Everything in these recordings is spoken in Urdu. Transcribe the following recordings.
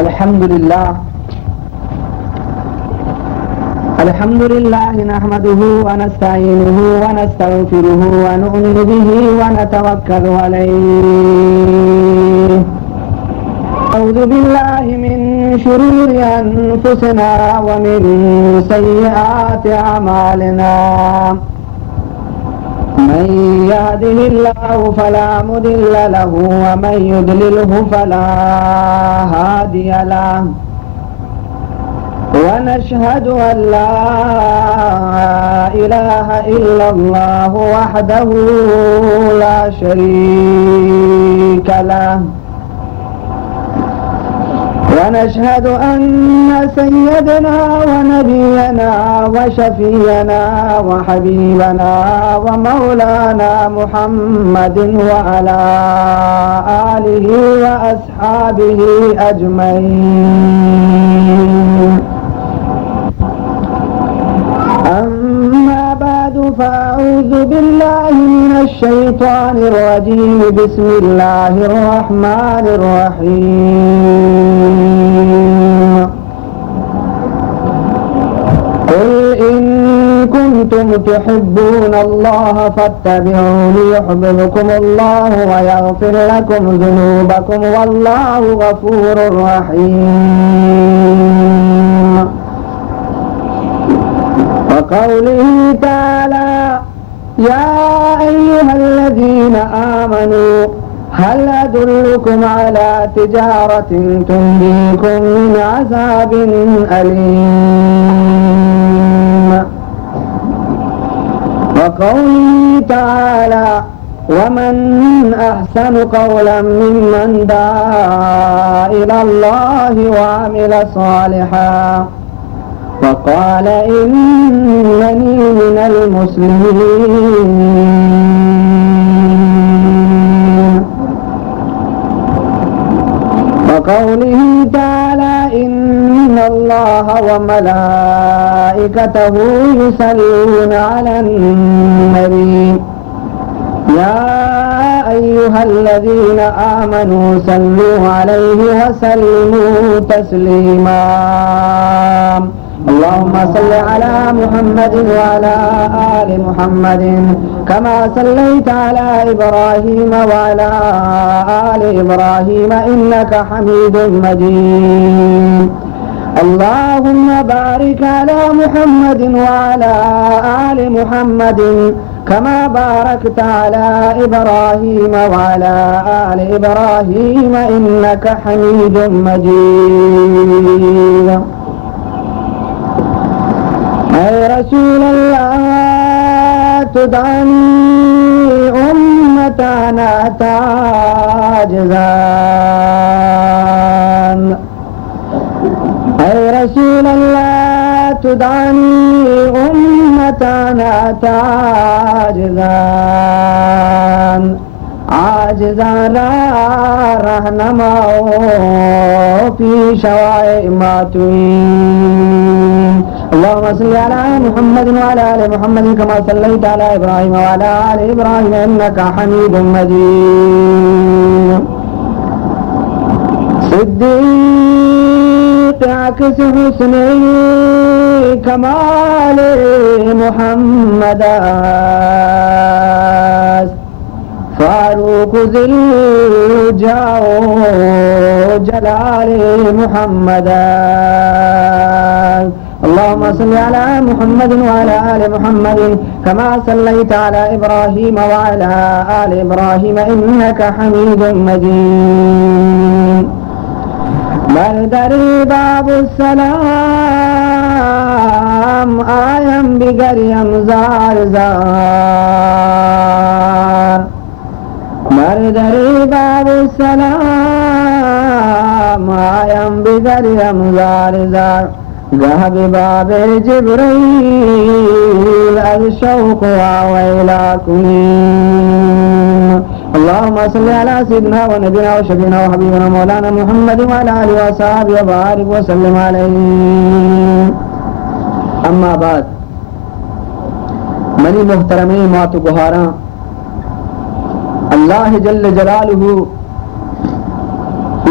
الحمد لله نحمده ونستعينه ونستغفره ونؤمن به ونتوكل عليه. أعوذ بالله من شرور أنفسنا ومن سيئات أعمالنا. من يهده الله فلا مضل له ومن يضلله فلا هادي له. ونشهد أن لا إله إلا الله وحده لا شريك له. ونشهد أن سيدنا ونبينا وشفينا وحبيبنا ومولانا محمد وعلى آله وأصحابه أجمعين. أما بعد فأعوذ بالله من الشيطان الرجيم. بسم الله الرحمن الرحيم. قل إن كنتم تحبون الله فاتبعوني يحببكم الله ويغفر لكم ذنوبكم والله غفور رحيم. وقوله تعالى: يا أيها الذين آمنوا هل أدلكم على تجارة تنجيكم من عذاب أليم. وقوله تعالى: ومن أحسن قولا ممن دعا إلى الله وعمل صالحا وقال إنني من المسلمين. وقوله تعالى: إن الله وملائكته يصلون على النبي يا أيها الذين آمنوا صلوا عليه وسلموا تسليما. اللهم صل على محمد وعلى آل محمد كما صليت على إبراهيم وعلى آل إبراهيم إنك حميد مجيد. اللهم بارك على محمد وعلى آل محمد كما باركت على إبراهيم وعلى آل إبراهيم إنك حميد مجيد. اے رسول اللہ تدعی امتنا تاجزان. اے رسول اللہ تدعی امتنا تاجزان. عاجزان رہنماؤ پیشوائے ماتوین. اللهم صل على محمد وعلى آل محمد كما صليت على إبراهيم وعلى آل إبراهيم إنك حميد مجيد. صديق عكس حسن كمال محمد. فاروق ذي الجاه جلال محمد. اللهم صل على محمد وعلى آل محمد كما صليت على إبراهيم وعلى آل إبراهيم إنك حميد مجيد. بردری باب السلام آیم بگریم زار زار. بردری باب السلام آیم بگریم زار زار. گاہ باب جبرائیل از شوق ویلا کنیم. اللهم صل على سيدنا ونبينا وشفينا وحبيبنا مولانا محمد وعلى آله وصحبه وبارك وسلم عليه. اما بعد منی محترمی مات گہاراں اللہ جل جلالہ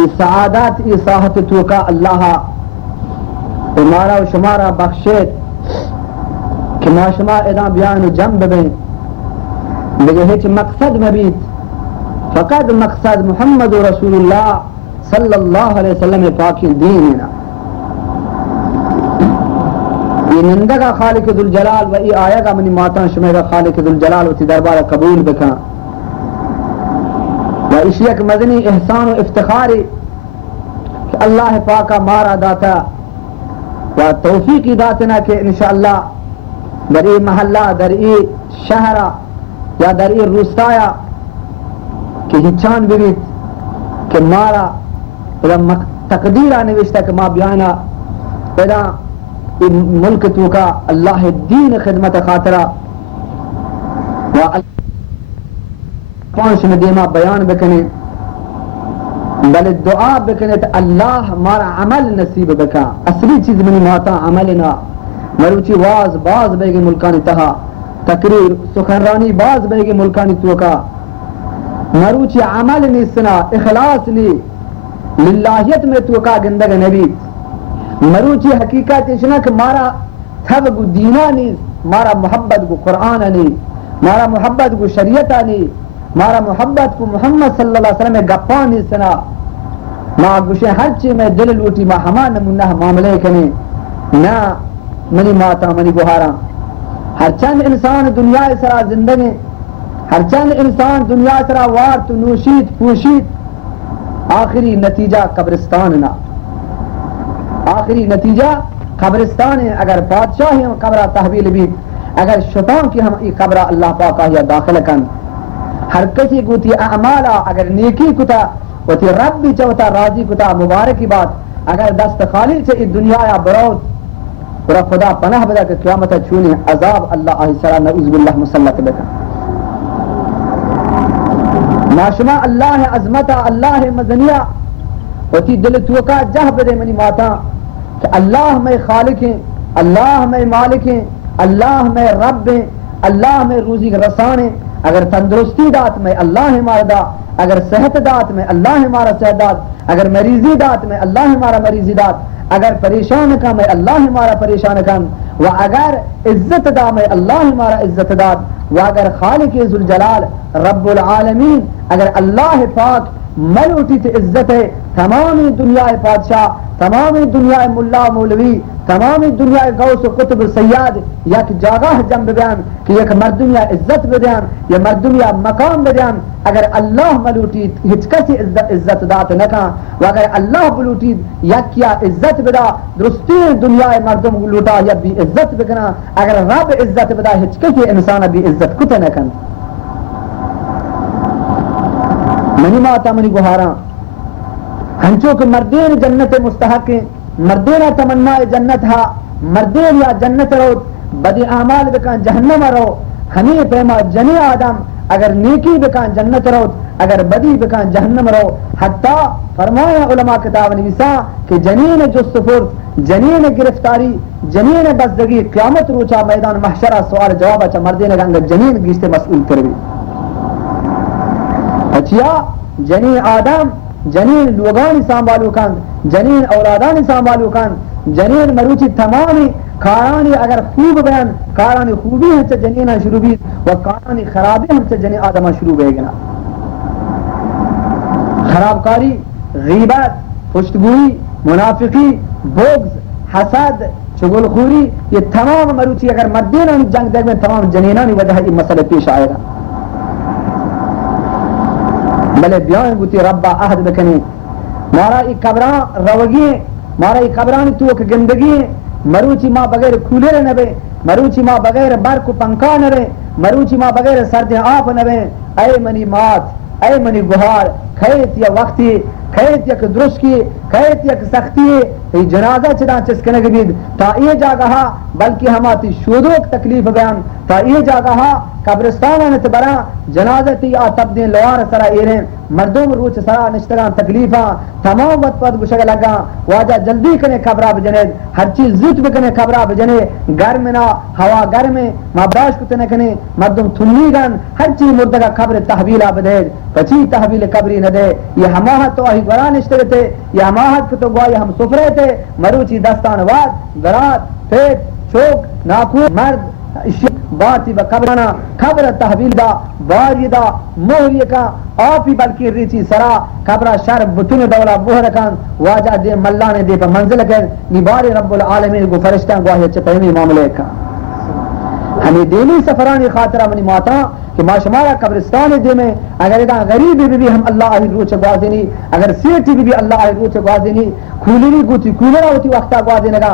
ای سعادت ای صاحت تو کا اللہ ہمارا و شمارا بخشید کہ ما شما ادا بیان و جنب بیں بگے ہیچ مقصد مبید فقط مقصد محمد رسول اللہ صلی اللہ علیہ وسلم پاکی دیننا یہ نندگا خالق ذوالجلال و ای آیا گا منی ماتان شمیگا خالق ذوالجلال و تی دربار قبول بکا و اسی ایک مدنی احسان و افتخاری کہ اللہ پاکا مارا داتا و توفیقی داتنا کہ انشاءاللہ در ای محلہ در ای شہرہ یا در ای روستایا کہ ہچان بیت کہ مارا تقدیرہ نوشتا کہ ما بیانا پیدا ملک تو کا اللہ دین خدمت خاطرہ و پانچ میں دیما بیان بکنے بل دعا بکنے تو اللہ مارا عمل نصیب بکا اصلی چیز منی ماتا عملنا مروچی واز باز بیگی ملکانی تہا تقریر سخنرانی باز بیگی ملکانی توکا مروچی عمل نیسنا اخلاص نی للہیت میں توکا گندگ نبی مروچی حقیقت اشنا کہ مارا تھب گو دینا نیس مارا محبت گو قرآن نی مارا محبت گو شریعت نی مارا محبت کو محمد صلی اللہ علیہ وسلم گپان نیسنا ما گوشے ہر چی میں دل لوٹی ما ہما نمونہ معاملے کنے نا منی ماتا منی گوھارا ہر چند انسان دنیا سرا زندگی ہر چند انسان دنیا سرا وار تو نوشید پوشید آخری نتیجہ قبرستان نا آخری نتیجہ قبرستان ہے اگر بادشاہ ہم قبرہ تحویل بھی اگر شیطان کی ہم ای قبرہ اللہ پاکا یا داخل کن ہر کسی کو تی اعمالا اگر نیکی کتا و تی رب بھی چوتا راضی کتا مبارکی بات اگر دست خالی سے ای دنیا یا بروت پورا خدا پناہ بدا کہ قیامت چونی عذاب اللہ آہی سرا نعوذ باللہ مسلط بکا ماشما اللہ عظمتا اللہ مزنیہ و تی دل توکا جہ بدے منی ماتا کہ اللہ میں خالق ہیں اللہ میں مالک ہیں اللہ میں رب ہیں اللہ میں روزی رسان ہیں اگر تندرستی دات میں اللہ ہمارا دا اگر صحت دات میں اللہ ہمارا صحت دات اگر مریضی دات میں اللہ ہمارا مریضی دات اگر پریشان کا میں اللہ ہمارا پریشان کن و اگر عزت دا میں اللہ ہمارا عزت دات و اگر خالق ذوالجلال رب العالمین اگر اللہ پاک ملوٹی تے عزت ہے تمامی دنیا بادشاہ تمامی دنیا ملا مولوی تمامی دنیا غوث و قطب سیاد یک جاگہ جنب بیان کہ یک مردم یا عزت بدیان یا مردم یا مقام بدیان اگر اللہ ملوٹید ہچ کسی عزت دات نکا و اگر اللہ بلوٹید یک کیا عزت بدا درستی دنیا مردم لوٹا یا بھی عزت بکنا اگر رب عزت بدا ہچ کسی انسان بھی عزت کتے نکن منی ماتا منی گوھارا ہنچو کہ مردین جنت مستحق مردین تمنا جنت ہا مردین یا جنت رو بدی اعمال بکان جہنم رو ہمیں پیما جنی آدم اگر نیکی بکان جنت رو اگر بدی بکان جہنم رو حتی فرمایا علماء کتاب نویسا کہ جنین جست فرد جنین گرفتاری جنین بزدگی قیامت روچا میدان محشرہ سوال جواب اچھا مردین گنگ جنین گیشتے مسئول کروی اچھا جنین آدم جنین لوگانی سامبالو کن جنین اولادانی سامبالو کن جنین مروچی تمامی کارانی اگر خوب بیان کارانی خوبی ہم سے جنین شروع بھی و کارانی خرابی ہم سے جنین آدم شروع بے گنا خرابکاری غیبت پشتگوئی منافقی بغض حسد چگل خوری یہ تمام مروچی اگر مردینانی جنگ دیکھ میں تمام جنینانی وجہ یہ مسئلہ پیش آئے گا بلے بیائیں گوتی ربا عہد بکنی مارا ای قبران روگی مارا ای قبران تو ایک گندگی مروچی ما بغیر کولر نبے مروچی ما بغیر برق و پنکھا نبے مروچی ما بغیر سرد آپ نبے اے منی مات اے منی گہار کھیت یا وقتی کھیت یک درشکی کھیت یک سختی ای جنازہ چدا چسکنے گید تا یہ جاگہا بلکہ ہماتی شودوک تکلیف بیان تا یہ جاگہ قبرستان برا جنازتی آ تبدین لوار سرا ایرین مردم روچ سرا نشتگان تکلیفاں تمام وقت پد گشگ لگا واجہ جلدی کنے قبرہ بجنے ہر چیز زود بکنے قبرہ بجنے گرم نہ ہوا گرم مابداش کتنے کنے مردم تھنی گن ہر چیز مردگا قبر تحویلہ بدے پچی تحویل قبری نہ دے یہ ہماہت تو آہی گرا نشتگ تھے یہ ہماہت کو تو گواہی ہم سفرے تھے مروچی دستان واد گرات پیٹ چوک ناکو مرد باتی با قبرانا قبر تحویل دا باری دا موری کا آپی بلکی ریچی سرا قبر شر بطن دولا بہرکان واجہ دے ملانے دے پا منزل کر نباری رب العالمین کو فرشتان گواہی اچھے پہمی معاملے کا ہمیں دینی سفرانی خاطرہ منی ماتا کہ ما شمارا قبرستان دے میں اگر ادا غریبی بھی ہم اللہ آہی روچ گواہ دینی اگر سیٹی بھی اللہ آہی روچ گواہ دینی کھولینی گوتی کولرہ ہوتی وقتا گواہ دینگا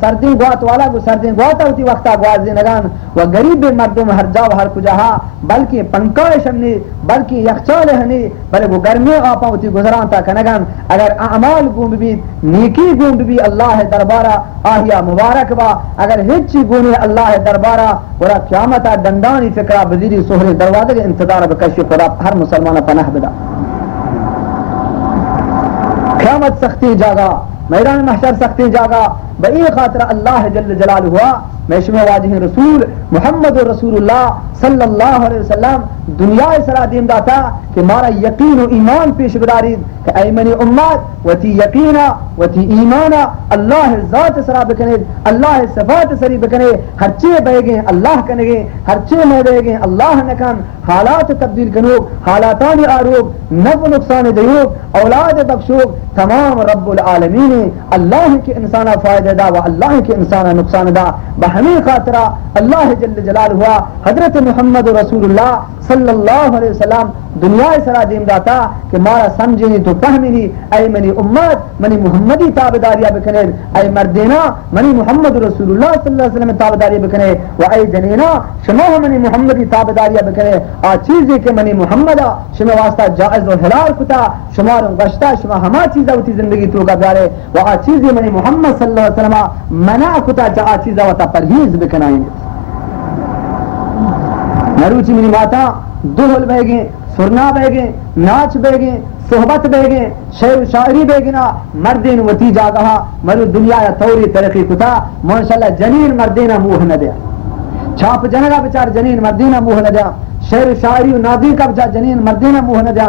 سردین گوات والا گو سردین گواتا ہوتی وقتا گواہ دینگا و غریب مردم ہر جاو ہر کجاہا بلکہ پنکائے شمنی بلکہ یخچال ہنی بلکہ وہ گرمی آپا ہوتی گزران تا کنگان اگر اعمال گوم بھی نیکی گوم بھی اللہ دربارہ آہیا مبارک با اگر ہچی گونی اللہ دربارہ ورا قیامتا دندانی فکرہ بزیری سہر دروازے کے انتظار بکشی خدا ہر مسلمان پناہ بدا قیامت سختی جاگا میدان محشر سختی جاگا بئی خاطر اللہ جل جلال ہوا میں شمع واجہ رسول محمد رسول اللہ صلی اللہ علیہ وسلم دنیا سرا دین داتا کہ مارا یقین و ایمان پیش بدارید کہ اے منی امت وتی یقینا وتی ایمانا اللہ ذات سرا بکنے اللہ صفات سری بکنے ہر چیز بے گئے اللہ کنے ہر چیز میں بے گئے اللہ نکن حالات تبدیل کنوک حالاتانی آروب نفع نقصان دیوک اولاد بخشوک تمام رب العالمین اللہ کے انسانہ فائدہ دا و اللہ کے انسانہ نقصان دا بہمی خاطرہ اللہ جل جلال ہوا حضرت محمد رسول اللہ صلی اللہ علیہ وسلم دنیا سرا دیم داتا کہ مارا سمجھنی تو فہمنی اے منی امت منی محمدی تابداریہ بکنے اے مردینا منی محمد رسول اللہ صلی اللہ علیہ وسلم تابداریہ بکنے و اے جنینا شما منی محمدی تابداریہ بکنے آ چیزی کہ منی محمدہ شما واسطہ جائز و حلال کتا شما رن گشتا شما ہما چیزہ ہوتی زندگی تو کا بیارے و آ چیزی منی محمد صلی اللہ علیہ وسلم منع کتا جا آ چیزہ ہوتا پرہیز بکنائیں نروچی منی ماتا دہل بے گئے سرنا بے گئے ناچ بے گئے صحبت بے گئے شعر شاعری بے گنا مردین وتی جاگہا مرو دنیا یا توری ترقی کتا ماشاءاللہ جنین مردینہ موہ نہ دیا چھاپ جنگا بچار جنین مردینہ موہ نہ دیا شعر شاعری و نازی کا بچار جنین مردینہ موہ نہ دیا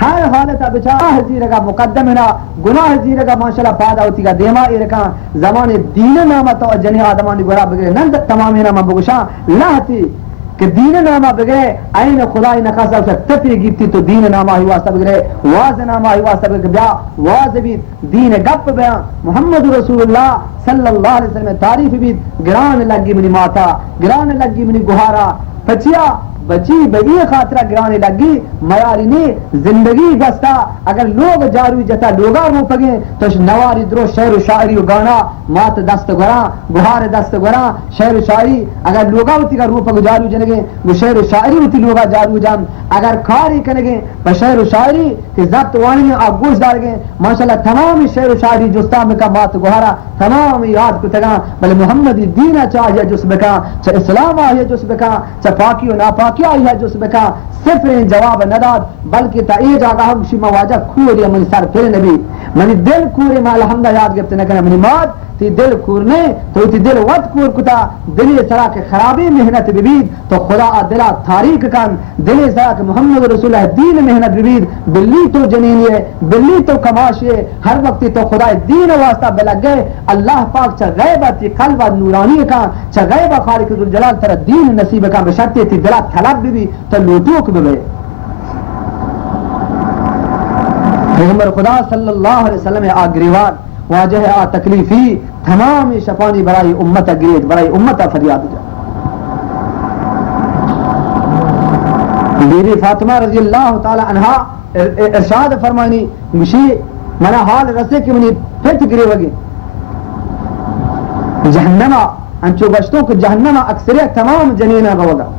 ہر حالتا بچار حضیر کا مقدمنا گناہ حضیر کا ماشاءاللہ پادا ہوتی کا دیما ایرکا زمان دین نامہ تو جنی آدمانی گرا بگرے نند تمامی نامہ بگشا لاہتی کہ دین نامہ بگرے این خدای نخواستہ اسے تفی گیتی تو دین نامہ ہی واسطہ بگرے واز نامہ ہی واسطہ بگرے بیا واز بھی دین گپ بیا محمد رسول اللہ صلی اللہ علیہ وسلم تعریف بھی گران لگی منی ماتا گران لگی منی گہارا پچیا بچی بئی خاطرہ گرانے لگی میاری نے زندگی بستا اگر لوگ جاروی جتا لوگا رو پگے تو نواری درو شعر و شاعری و گانا مات دست گرا گہار دست گرا شعر و شاعری اگر لوگا ہوتی کا رو پگو جارو جنگے وہ شعر و شاعری ہوتی لوگا جارو جان اگر کاری کنگے پر شعر و شاعری کہ ضبط وانی میں آپ گوش دار گئے ماشاءاللہ تمام شعر و شاعری جستا میں کا مات گہارا تمام یاد کو تگا بل محمدی دینہ چاہیے جس بکا چاہ اسلام آئیے جس بکا چاہ پاکی و ناپاکی کیا ہے جو سبکا صفر جواب نداد بلکہ تا ای جاگہ ہم شی مواجہ کوری من سر پھر نبی منی دل کوری ما الحمدہ یاد گفت نکنے منی مات تی دل کورنے تو تی دل وقت کور کتا دلی سرا کے خرابی محنت ببید تو خدا دلہ تاریک کن دلی سرا کے محمد رسول اللہ دین محنت ببید بلی تو جنینی ہے بلی تو کماشی ہے ہر وقت تو خدا دین واسطہ بلگ گئے اللہ پاک چا غیبت قلب نورانی کن چا غیبہ خالق ذوالجلال تر دین نصیب کن بشرطی تی دلہ طلب بھی تو لوٹوک بھی پیغمبر خدا صلی اللہ علیہ وسلم آگریوان واجہ آ تکلیفی تمام شفانی برائی امت گریت برائی امت فریاد جا بیوی فاطمہ رضی اللہ تعالی عنہا ارشاد فرمانی مشی منا حال رسے کی منی پھٹ گرے وگی جہنمہ انچو گشتوں کو جہنمہ اکثریت تمام جنینہ گوگا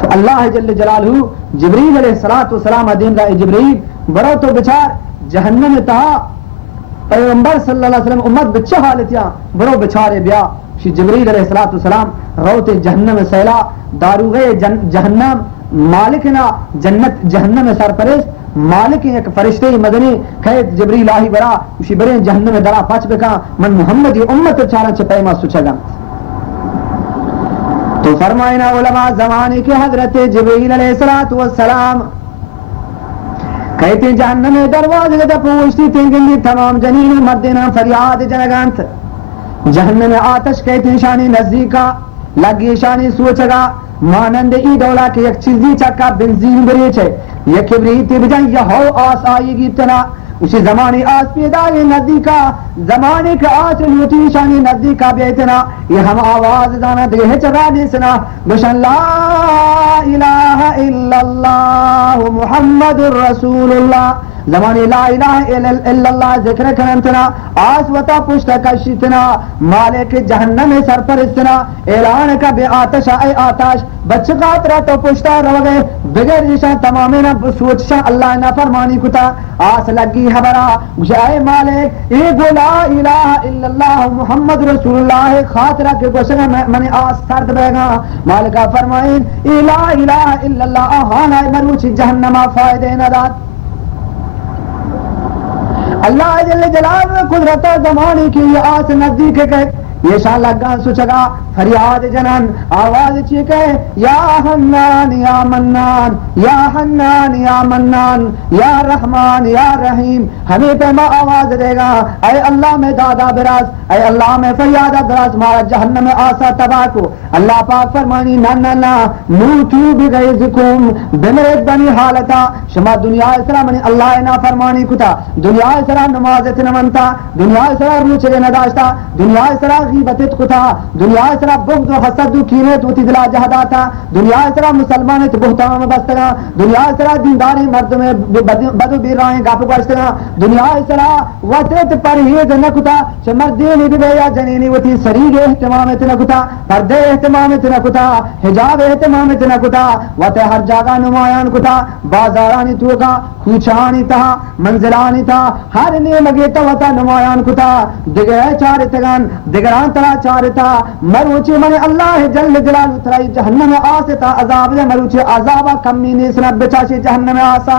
تو اللہ جل جلالہ جبریل علیہ السلام دین دا جبریل برو تو بچار جہنم تہا پیغمبر صلی اللہ علیہ وسلم امت بچہ حالتیاں برو بچارے بیا شی جبریل علیہ السلام روت جہنم سیلا داروغے جہنم مالکنا جنت جہنم سرپرست مالک ایک فرشتے مدنی کہت جبریل آہی برا اسی برے جہنم درا پاچ بکا من محمد امت چارا چپے ما سچگا تو فرمائنا علماء زمانے کے حضرت جبریل علیہ السلام کہتے جہنم دروازے دا پوشتی تنگلی تمام جنین مردنا فریاد جنگانت جہنم آتش کہتے شانی نزدیکا لگی شانی سوچگا مانند ای دولا کہ یک چیزی چکا بنزین بریچے یک کبریتی بجائیں یہ ہو آس آئی گی تنا اسی زمانی آس پیدای نزدیکا زمانے کا آس لیوٹی شانی نزدیکا بیتنا یہ ہم آواز دانا دیہ چگا دیسنا بشن لا الہ الا اللہ محمد الرسول اللہ زمانی لا الہ الا اللہ ذکر کرنتنا آس وطا پشت کشتنا مالک جہنم سرپرستنا اعلان کا بے آتش اے آتش بچ قاترہ تو پشتا رو گئے بغیر نشان تمامینا سوچشا اللہ نا فرمانی کتا آس لگی حبرا اے مالک اے گو لا الہ الا اللہ محمد رسول اللہ خاطرہ کے گوشنگا منی آس سرد بیگا مالکہ فرمائیں اے لا الہ الا اللہ آہانا مروچی جہنم فائدے نداد اللہ جل جلالہ قدرت زمانے کی یہ آس نزدیک ہے یہ شاہ لگا سچگا فریاد جنان آواز چیکے یا حنان یا منان یا حنان یا منان یا رحمان یا رحیم ہمیں پیما آواز دے گا اے اللہ میں دادا براز اے اللہ میں فریادہ براز مارا جہنم میں آسا تباہ کو اللہ پاک فرمانی نا موتو بغیظکم بمرد بنی حالتا شما دنیا اسرا منی اللہ نا فرمانی کتا دنیا اسرا نمازت نمانتا دنیا اسرا روچے نداشتا دنیا اسرا غیبتت کتا دنیا اسرا بغض و حسد و کینت و تدلا جہداتا دنیا اسرا مسلمانت بہتان میں بستگا دنیا اسرا دینداری مرد میں بدو بیرائیں گاپو گاشتگا دنیا اسرا وطرت پرہیز نکتا چھ مردینی بھی بیا جنینی وطی سریگ احتمامت نکتا پردے احتمامت نکتا حجاب احتمامت نکتا وطے ہر جاگہ نمایان کتا بازارانی توکا کوچانی تہا منزلانی تہا ہر نیمگی توتا نمایان کتا دگرے چارتگان دگران ترا چارتا مروچی من اللہ جل جلال ترائی جہنم آستا عذاب دے مروچی عذابا کمی نیسنا بچاشی جہنم آسا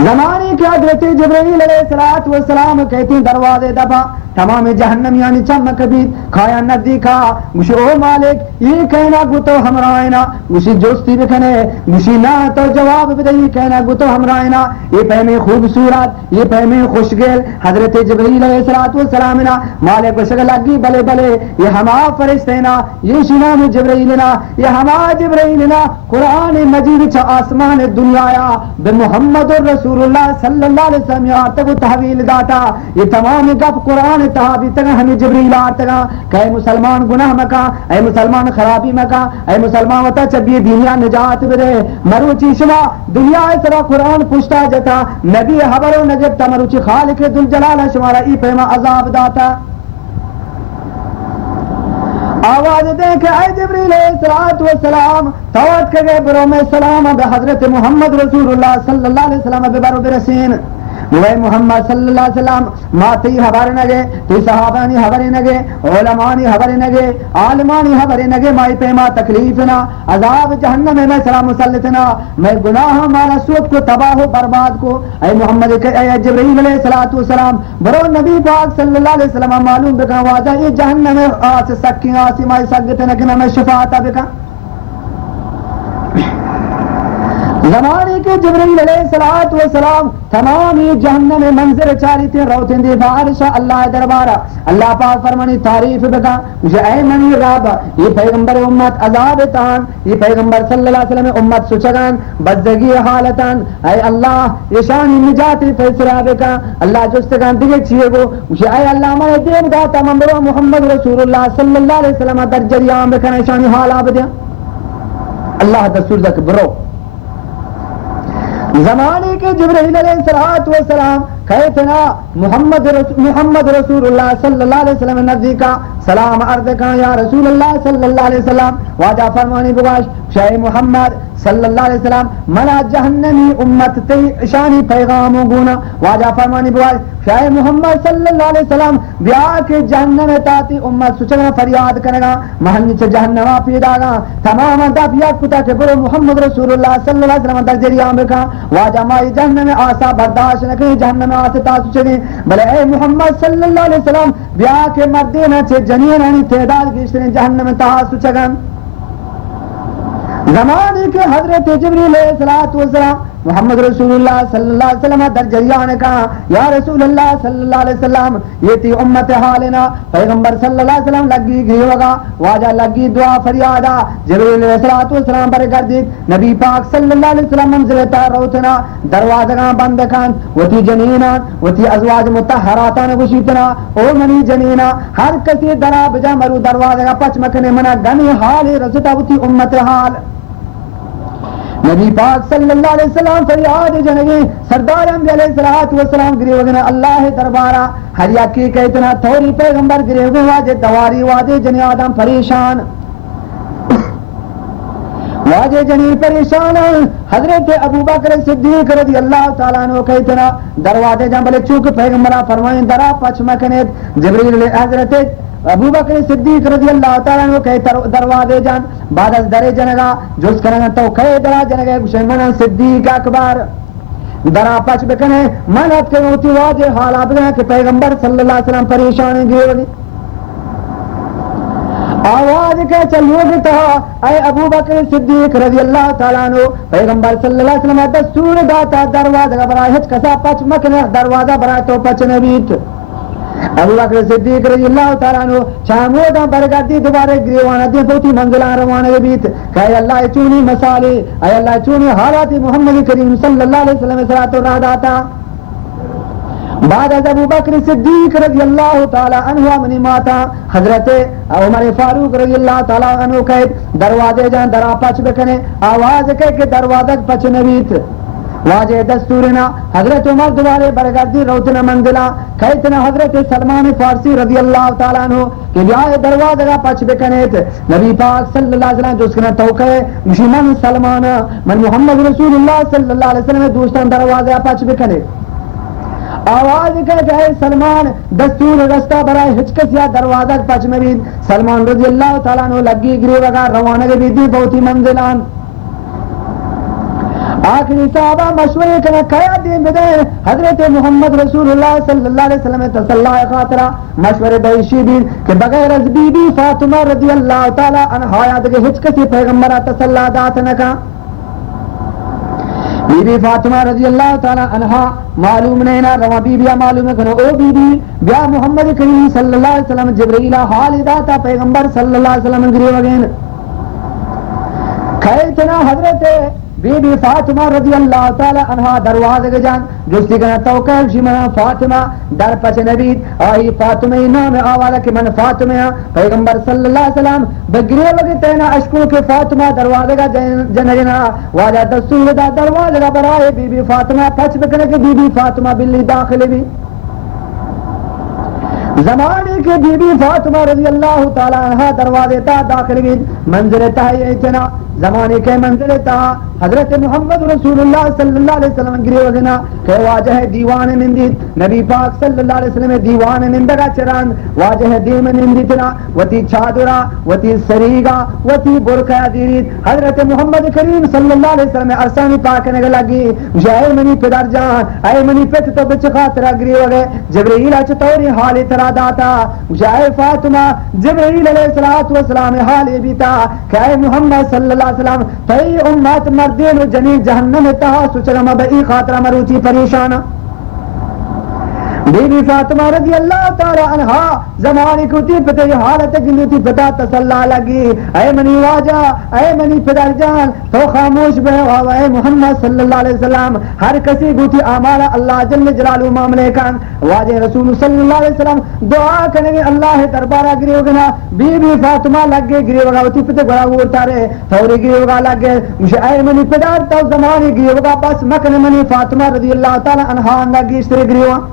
زمانی کے حضرت جبرائیل علیہ السلام کہتی دروازے دبا تمام جہنم یعنی چمک بید کھایا ندی کھا گوشی او مالک یہ کہنا گو تو ہمرائنا گوشی جوستی بکھنے گوشی نا تو جواب بدے یہ کہنا گو تو ہمرائنا یہ پہمی خوبصورت یہ پہمی خوشگل حضرت جبرائیل علیہ السلام نا مالک وشک لگی بلے بلے یہ ہما فرشتینا یہ شنام جبرائیلنا یہ ہما جبرائیلنا قرآن مجید چا آسمان دنیا بمحمد رسول اللہ صلی اللہ علیہ وسلم یا تک تحویل داتا یہ تمام گپ قرآن تحابی تگا ہمیں جبریل آرتگا کہ اے مسلمان گناہ مکا اے مسلمان خرابی مکا اے مسلمان وطا چبی دنیا نجات بدے مروچی شما دنیا اسرا قرآن پشتا جتا نبی حبر و نجبتا مروچی خالق دل جلالہ شمارا ای پیما عذاب داتا آواز دے کہ اے جبریل علیہ السلام توت کگے برو میں سلام بے حضرت محمد رسول اللہ صلی اللہ علیہ وسلم بے برو برسین وہ محمد صلی اللہ علیہ وسلم ماتی حبر نگے تی صحابانی حبر نگے علمانی حبر نگے عالمانی حبر نگے مائی پیما تکلیفنا عذاب جہنم میں سلام مسلطنا میں گناہ مالا سوت کو تباہ و برباد کو اے محمد اے جبرائیل علیہ السلام برو نبی پاک صلی اللہ علیہ وسلم معلوم بکا واجہ یہ جہنم میں آس سکی آسی مائی سکتے نکنا میں شفاعتا بکا زمانے کے جبرائیل علیہ السلام تمامی جہنم منظر چاری تھے روتیں دی بارشا اللہ دربارہ اللہ پاک فرمانی تعریف بکا مجھے اے منی راب یہ پیغمبر امت عذاب تان یہ پیغمبر صلی اللہ علیہ وسلم امت سچگان بزدگی حالتان اے اللہ یہ شانی نجاتی فیصلہ بکا اللہ جستگان دیگے چیئے گو مجھے اے اللہ میں دین داتا منبرو محمد رسول اللہ صلی اللہ علیہ وسلم در جریان بکنا شانی حال آب دیا اللہ دستور دک برو زمانے کے جبرائیل علیہ السلام کہتنا محمد رسول اللہ صلی اللہ علیہ وسلم نزدیکا سلام عرض کا یا رسول اللہ صلی اللہ علیہ وسلم واجہ فرمانی بگاش شاہ محمد صلی اللہ علیہ وسلم منا جہنمی امت تی شانی پیغام گونا واجہ فرمانی بوائی شاہ محمد صلی اللہ علیہ وسلم بیا کے جہنم تاتی امت سچنا فریاد کرنا محل چ جہنم پیدا گا تمام دا بیا کتا کہ برو محمد رسول اللہ صلی اللہ علیہ وسلم در ذریعہ بکا واجہ مائی جہنم آسا برداشت نکیں جہنم آسا تاسو چلیں بلے اے محمد صلی اللہ علیہ وسلم بیا کے مردین چھ جنین ہنی تعداد گیشترین جہنم تاسو چگن زمانے کے حضرت جبریل علیہ السلام محمد رسول اللہ صلی اللہ علیہ وسلم در جریہ نے کہا یا رسول اللہ صلی اللہ علیہ وسلم یہ تھی امت حالنا پیغمبر صلی اللہ علیہ وسلم لگی گئی ہوگا واجہ لگی دعا فریادا جبریل علیہ السلام پر گردید نبی پاک صلی اللہ علیہ وسلم منزلتا روتنا دروازگاں بند کن وہ تھی جنینان وہ تھی ازواج متحراتان گشیتنا او منی جنینا ہر کسی درا بجا مرو دروازگاں پچ مکنے منا گنی حال رسطا وہ تھی امت حال نبی پاک صلی اللہ علیہ وسلم فریاد جنگی سردار انبیاء علیہ السلام گریہ وگنا اللہ دربارہ ہر یکی کہتنا تھوڑی پیغمبر گریہ وگنا واجہ دواری واجہ جنی آدم پریشان واجہ جنی پریشان حضرت ابو بکر صدیق رضی اللہ تعالیٰ عنہ کہتنا دروازے جان بلے چونکہ پیغمبرہ فرمائیں درا پچ مکنیت جبریل حضرت ابو بکر صدیق رضی اللہ تعالیٰ عنہ کہ دروازے جان بعد از درے جنگا جس کرنا تو کھے درا جنگا من صدیق اکبر درا پچ بکنے منت کے ہوتی واجہ حال آبنا کہ پیغمبر صلی اللہ علیہ وسلم پریشان گئے ہوگی آواز کے چلیو گی تہا اے ابو بکر صدیق رضی اللہ تعالیٰ عنہ پیغمبر صلی اللہ علیہ وسلم دستور داتا دروازہ برای ہچ کسا پچ مکنے دروازہ برای تو پچ نبیت ابو بکر صدیق رضی اللہ تعالیٰ عنہ چامودہ برگردی دوبارے گریوانا دی بہتی منزلان روانے بیت کہ اے اللہ چونی مسالی اے اللہ چونی حالات محمد کریم صلی اللہ علیہ وسلم صلاۃ الرحمت داتا بعد از ابو بکر صدیق رضی اللہ تعالیٰ عنہ منی ماتا حضرت عمر فاروق رضی اللہ تعالیٰ عنہ کہ دروازے جان درا پچ بکنے آواز کہ دروازہ پچ نبیت واجہ دستورنا حضرت عمر دوبارے برگردی روتنا منزلہ کہتنا حضرت سلمان فارسی رضی اللہ تعالیٰ عنہ کہ جائے دروازہ پچ بکنیت نبی پاک صلی اللہ علیہ وسلم جو اس کنا توقع مشی من سلمان من محمد رسول اللہ صلی اللہ علیہ وسلم دوستان دروازہ پچ بکنے آواز کہ جائے سلمان دستور رستہ برائے ہچکس یا دروازہ پچ مبید سلمان رضی اللہ تعالیٰ عنہ لگی گری وگا روانہ کے بیدی بہتی منزلان آخری صحابہ مشورے کرنا کیا دین بدے حضرت محمد رسول اللہ صلی اللہ علیہ وسلم تسلح خاطرہ مشورے بیشی دین کہ بغیر از بی بی فاطمہ رضی اللہ تعالی عنہ یاد کے ہچ کسی پیغمبرہ تسلح دات نکا بی بی فاطمہ رضی اللہ تعالی عنہ معلوم نینا روا بی بی معلوم کنو او بی بی بیا محمد کریم صلی اللہ علیہ وسلم جبرائیل حال داتا پیغمبر صلی اللہ علیہ وسلم گری وگین کھیتنا حضرت بی بی فاطمہ رضی اللہ تعالی عنہ دروازے کے جان جستی کنا توقع شمنا فاطمہ در پچ نبید آئی فاطمہ نام آوالا کہ من فاطمہ پیغمبر صلی اللہ علیہ وسلم بگرے وقت تینا اشکو کے فاطمہ دروازے کا جنگنا واجہ دستور دا دروازے کا برائے بی بی فاطمہ پچ بکنے کے بی بی فاطمہ بلی داخل بھی زمانے کے بی بی فاطمہ رضی اللہ تعالی عنہ دروازے تا داخل بھی منزل تا اتنا زمانے کے منزل تا حضرت محمد رسول اللہ صلی اللہ علیہ وسلم گرے وگنا کہ واجہ دیوان نندید نبی پاک صلی اللہ علیہ وسلم دیوان نندگا چران واجہ دیو نندیتنا وتی چادرہ وتی سریگا وتی برکہ دیرید حضرت محمد کریم صلی اللہ علیہ وسلم ارسانی پاک نگا لگی اے منی پدر جان اے منی پت تو بچ خاطرہ گرے وگے جبرائیل اچ توری حال ترا داتا اے فاطمہ جبرائیل علیہ السلام حال بیتا کہ اے محمد صلی اللہ علیہ وسلم تی امت مردین و جنین جہنم تہا سچرم بئی خاطرہ مروچی پریشانا بی بی فاطمہ رضی اللہ تعالی عنہ زمانے کو تی پتہ یہ حالت جنوتی پتہ تسلح لگی اے منی واجہ اے منی پدر جان تو خاموش بے اے محمد صلی اللہ علیہ وسلم ہر کسی گوتی آمالا اللہ جل جلالہ معاملے کان واجہ رسول صلی اللہ علیہ وسلم دعا کرنے اللہ دربارہ گری ہوگنا بی بی فاطمہ لگ گئے گری ہوگا تی پتہ گڑا گورتا رہے تھوڑی گری ہوگا لگ گئے مجھے اے منی پدر تو زمانے گری ہوگا بس مکن منی فاطمہ رضی اللہ تعالی عنہ لگی اس طرح گری ہوگا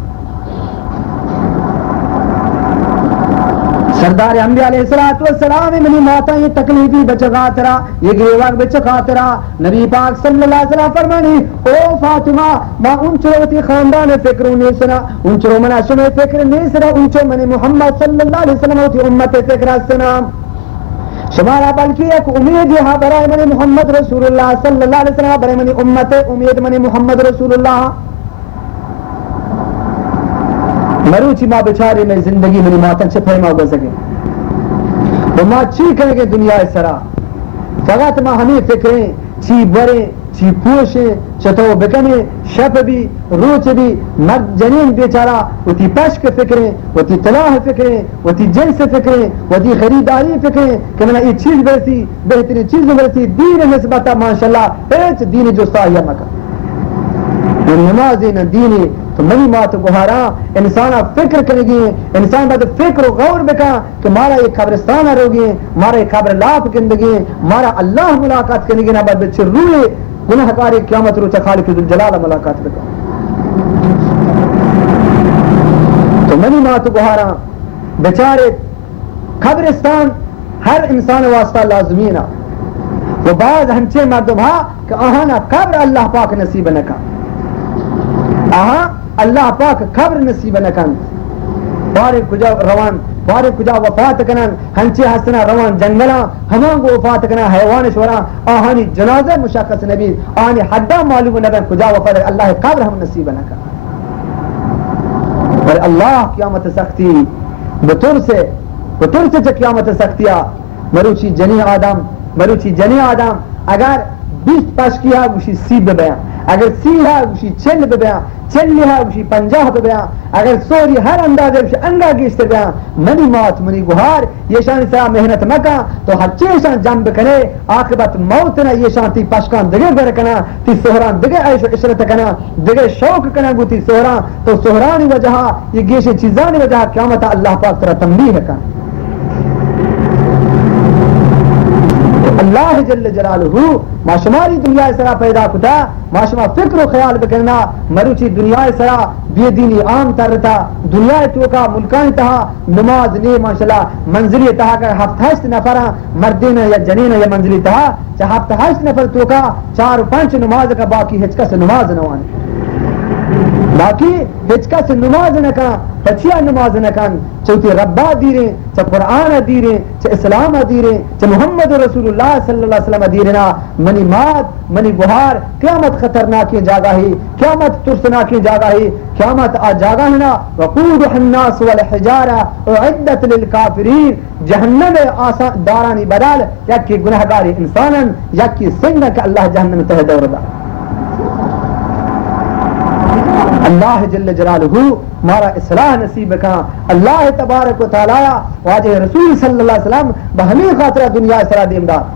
سردار انبیاء علیہ السلام منی ماتا یہ تکلیفی بچ خاطرہ یہ گریوان بچ خاطرہ نبی پاک صلی اللہ علیہ وسلم فرمانی او فاطمہ ما انچروتی خاندان فکر نیسنا انچرو منا شمی فکر نیسنا انچو منی محمد صلی اللہ علیہ وسلم ہوتی امت فکر اسنا شمارا بلکی ایک امید یہاں برائے منی محمد رسول اللہ صلی اللہ علیہ وسلم برائے منی امت امید منی محمد رسول اللہ مروچی ماں بچاری میں زندگی منی ماتن سے پھیما ہو سکے وہ ماں چی کرے گے دنیا سرا فقط ماں ہمیں فکریں چی بریں چی پوشیں چتو بکنے شپ بھی روچ بھی مرد جنین بیچارہ وتی پشک فکریں وتی طلاح فکریں وتی جنس فکریں وتی خریداری فکریں کہ میں یہ چیز برسی بہترین چیز برسی دین نسبتا ماشاءاللہ ایچ دین جو ساہیہ مکہ نماز نہ دینی تو منی مات گوھارا انسان فکر کرے گی انسان بعد فکر و غور بکا کہ مارا یہ قبرستان روگی مارا یہ قبر لاپ گندگی مارا اللہ ملاقات کرنے گی نا بعد بچے روئے گناہ کاری قیامت روچہ خالق ذوالجلال ملاقات بکا تو منی مات گوھارا بیچارے قبرستان ہر انسان واسطہ لازمینا وہ بعض ہنچے مردم ہاں کہ آہانا قبر اللہ پاک نصیب نکا آہاں اللہ پاک قبر نصیب نکن بارے کجا روان بارے کجا وفات کنن ہنچے ہستنا روان جنگلا ہمان کو وفات کنن حیوان شورا آہانی جنازہ مشخص نبی آہانی حدہ معلوم نبی کجا وفات اللہ قبر ہم نصیب نکن اور اللہ قیامت سختی بطور سے قیامت سختیا مروچی جنی آدم اگر 20 پاش کیا گوشی 30 ببیاں اگر 30 ہے گوشی 40 ببیاں 40 ہے گوشی 50 ببیاں اگر 100 ہر اندازے گوشی انگا گیشت بیاں منی مات منی گوھار یہ شان سرا محنت مکا تو ہر چیشان جنب کنے عاقبت موت نہ یہ شان تی پشکان دگے گر کنا تی سہران دگے عیش و عشرت کنا دگے شوق کنا گو تی سہران تو سہرانی وجہ یہ گیش چیزانی وجہ قیامت اللہ پاک ترہ تنبیہ کنا اللہ جل جلالہ ما شماری دنیا سرا پیدا کتا ما شما فکر و خیال بکرنا مروچی دنیا سرا بے دینی عام ترتا دنیا تو کا ملکان تہا نماز نے ماشاءاللہ منزلی تہا کر ہفت ہشت نفرہ مردین یا جنین یا منزلی تہا چاہ ہفت ہشت نفر تو کا 4-5 نماز کا باقی ہچکا سے نماز نوانی باقی ہچکا سے نماز نکا پچھیا نماز نکن چوتی ربا دیریں چا قرآن دیریں چا اسلام دیریں چا محمد رسول اللہ صلی اللہ علیہ وسلم دیرنا منی مات منی گوھار قیامت خطرناکی جاگا ہی قیامت ترسناکی جاگا ہی قیامت آ جاگا ہی نا وقودح الناس والحجارہ اعدت للکافرین جہنم آسان دارانی بدال یکی گناہگاری انسانا یکی سنگا کہ اللہ جہنم تہ دور دا اللہ جل جلالہ مارا اصلاح نصیب کا اللہ تبارک و تعالی واجہ رسول صلی اللہ علیہ وسلم بہمی خاطرہ دنیا اسرا دیمدار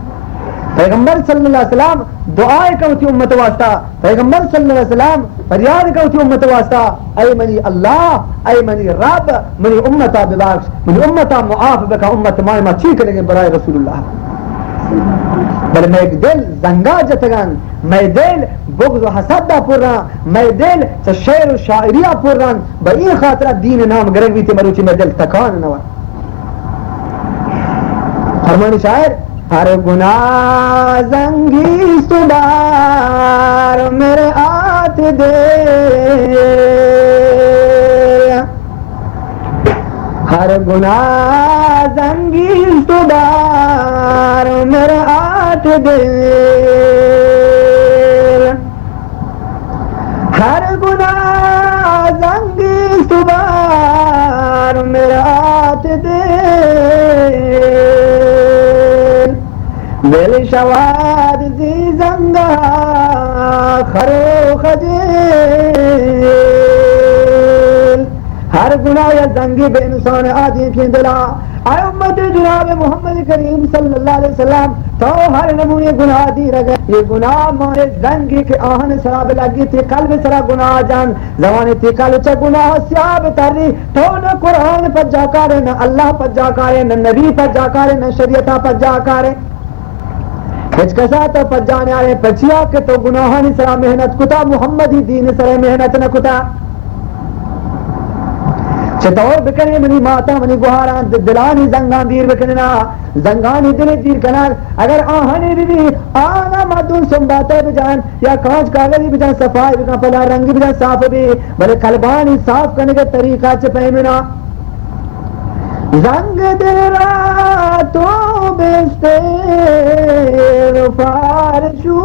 پیغمبر صلی اللہ علیہ وسلم دعائے کرتی امت واسطہ پیغمبر صلی اللہ علیہ وسلم فریاد کرتی امت واسطہ اے منی اللہ اے منی رب منی امتا ببخش منی امتا معاف بکا امت مائمہ چیک لگے برائے رسول اللہ بل میں ایک دل زنگا جتگان میں دل بغض و حسد دا پر رہا میں دل چا شعر و شاعریہ پر رہا با این خاطرہ دین نام گرنگوی تی مروچی میں دل تکان نوا فرمانی شاعر ہر گناہ زنگی سبار میرے آت دے ہر گناہ زنگی سبار میرے آت دے ہر گناہ زنگی سبار میرا آت دے دل شواد زی زنگا خرو خجیل ہر گناہ یا زنگی بے انسان آدھی کی دلا اے امت جناب محمد کریم صلی اللہ علیہ وسلم تو ہر نمونے گناہ دی رگے یہ گناہ مارے زنگی کے آہن سراب لگی تھی قلب سرا گناہ جان زمانے تھی قلب چا گناہ سیاب تاری تو نہ قرآن پر جاکارے نہ اللہ پر جاکارے نہ نبی پر جاکارے نہ شریعتہ پر جاکارے ہچ کسا تو پر جانے آرے پچیا کہ تو گناہانی سرا محنت کتا محمدی دین سرا محنت نہ کتا چطور بکنے منی ماتا منی گوہاران دلانی زنگان دیر بکننا زنگانی دل دیر کنار اگر آہنی بھی آنا مدون سنباتے بجان یا کانچ کاغذی بجان صفائی بکن پلا رنگی بجان صاف بھی بلے قلبانی صاف کرنے کے طریقہ چپے منا زنگ دل را تو بستر فارشو